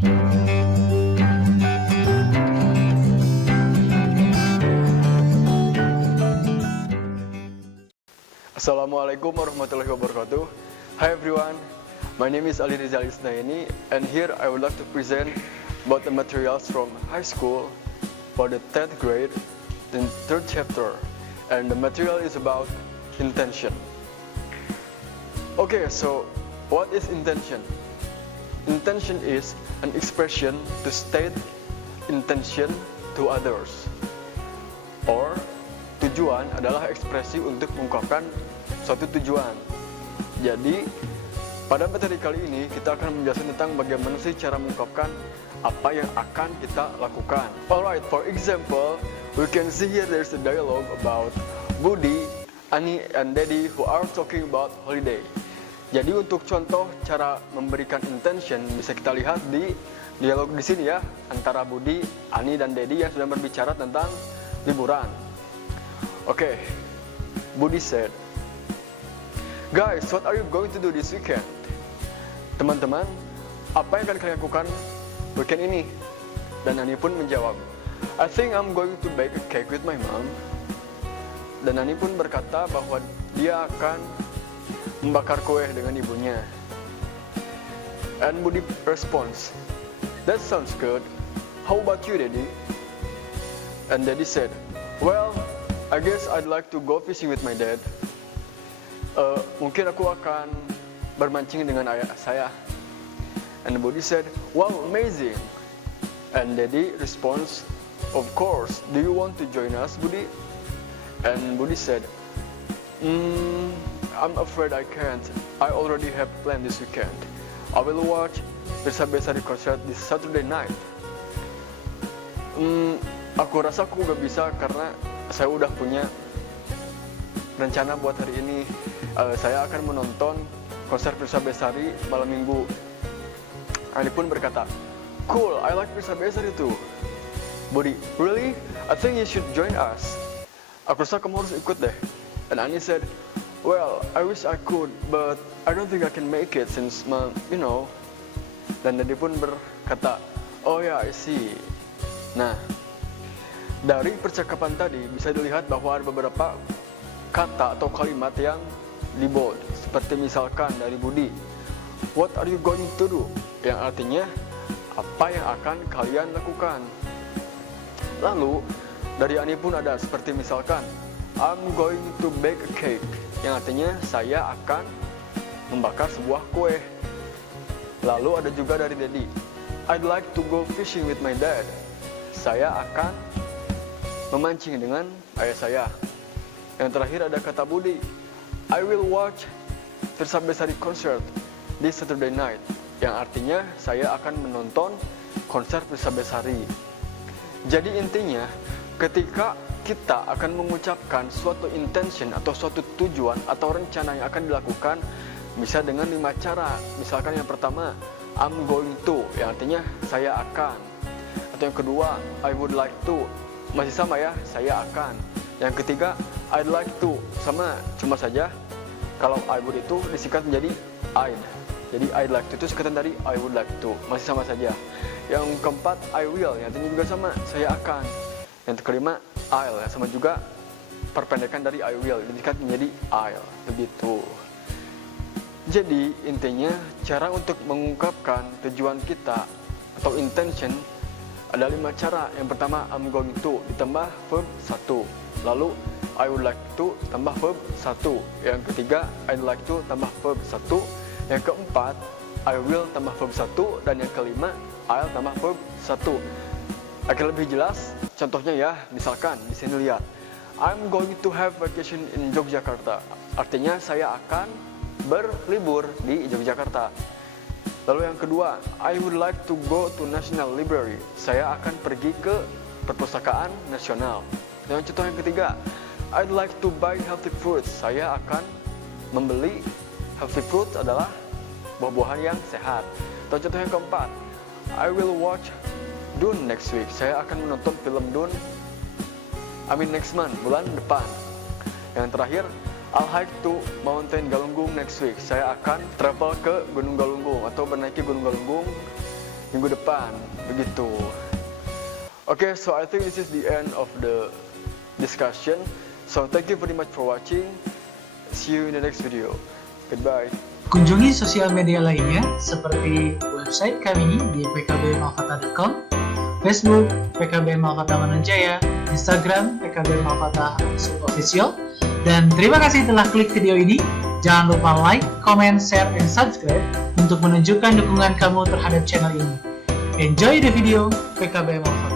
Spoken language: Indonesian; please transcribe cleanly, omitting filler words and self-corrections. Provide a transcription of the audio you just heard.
Assalamualaikum warahmatullahi wabarakatuh. Hi everyone, my name is Ali Rizal Isnaini, and here I would like to present about the materials from high school for the 10th grade, the 3rd chapter, and the material is about intention. Okay, so what is intention? Intention is an expression to state intention to others, or tujuan adalah ekspresi untuk mengungkapkan suatu tujuan. Jadi, pada materi kali ini kita akan menjelaskan tentang bagaimana sih cara mengungkapkan apa yang akan kita lakukan. Alright, for example, we can see here there's a dialogue about Budi, Ani, and Dedi who are talking about holiday. Jadi untuk contoh cara memberikan intention bisa kita lihat di dialog di sini ya, antara Budi, Ani, dan Dedi yang sedang berbicara tentang liburan. Okay, Budi said, "Guys, what are you going to do this weekend?" Teman-teman, apa yang akan kalian lakukan weekend ini? Dan Ani pun menjawab, "I think I'm going to bake a cake with my mom." Dan Ani pun berkata bahwa dia akan membakar kue dengan ibunya. And Budi responds, "That sounds good. How about you, Daddy?" And Daddy said, "Well, I guess I'd like to go fishing with my dad." Mungkin aku akan bermancing dengan ayah saya. And Budi said, "Wow, amazing." And Daddy responds, "Of course. Do you want to join us, Budi?" And Budi said, "I'm afraid I can't. I already have planned this weekend. I will watch Pirsa Besari concert this Saturday night." Aku rasa aku gak bisa karena saya udah punya rencana buat hari ini. Saya akan menonton konser Pirsa Besari malam minggu. Ani pun berkata, "Cool, I like Pirsa Besari too." Budi, "Really? I think you should join us." Aku rasa kamu harus ikut deh. And Ani said, "Well, I wish I could, but I don't think I can make it since, you know." Dan Dedi pun berkata, "Oh ya, I see." Nah, dari percakapan tadi bisa dilihat bahwa ada beberapa kata atau kalimat yang di-bold. Seperti misalkan dari Budi, "What are you going to do?" Yang artinya, apa yang akan kalian lakukan. Lalu, dari Ani pun ada seperti misalkan, "I'm going to bake a cake." Yang artinya, saya akan membakar sebuah kue. Lalu ada juga dari Dedi, "I'd like to go fishing with my dad." Saya akan memancing dengan ayah saya. Yang terakhir ada kata Budi, "I will watch Pirsa Besari concert this Saturday night." Yang artinya saya akan menonton konser Pirsa Besari. Jadi intinya, ketika kita akan mengucapkan suatu intention atau suatu tujuan atau rencana yang akan dilakukan, bisa dengan 5 cara. Misalkan yang pertama, I'm going to, yang artinya saya akan. Atau yang kedua, I would like to, masih sama ya, saya akan. Yang ketiga, I'd like to, sama, cuma saja kalau I would itu disingkat menjadi I'd. Jadi I'd like to itu singkatan dari I would like to, masih sama saja. Yang keempat, I will, yang artinya juga sama, saya akan. Yang kelima, I'll, ya, sama juga perpendekan dari I will, disingkat menjadi I'll, begitu. Jadi intinya cara untuk mengungkapkan tujuan kita atau intention ada 5 cara. Yang pertama, I'm going to ditambah verb 1. Lalu I would like to tambah verb 1. Yang ketiga, I'd like to tambah verb 1. Yang keempat, I will tambah verb 1. Dan yang kelima, I'll tambah verb 1. Agar lebih jelas, contohnya ya, misalkan di sini lihat, I'm going to have vacation in Yogyakarta. Artinya saya akan berlibur di Yogyakarta. Lalu yang kedua, I would like to go to National Library. Saya akan pergi ke Perpustakaan Nasional. Dan contoh yang ketiga, I'd like to buy healthy fruits. Saya akan membeli healthy fruits adalah buah-buahan yang sehat. Atau contoh yang keempat, I will watch Dune next week. Saya akan menonton film Dune next month, bulan depan. Yang terakhir, I'll hike to Mountain Galunggung next week. Saya akan travel ke Gunung Galunggung atau menaiki Gunung Galunggung minggu depan, begitu. Okay, so I think this is the end of the discussion. So thank you very much for watching. See you in the next video. Goodbye. Kunjungi sosial media lainnya seperti website kami di pkbmalfata.com, Facebook PKB Malfata Manunjaya, Instagram PKB Malfata _official. Dan terima kasih telah klik video ini. Jangan lupa like, comment, share, and subscribe untuk menunjukkan dukungan kamu terhadap channel ini. Enjoy the video, PKB Malfata.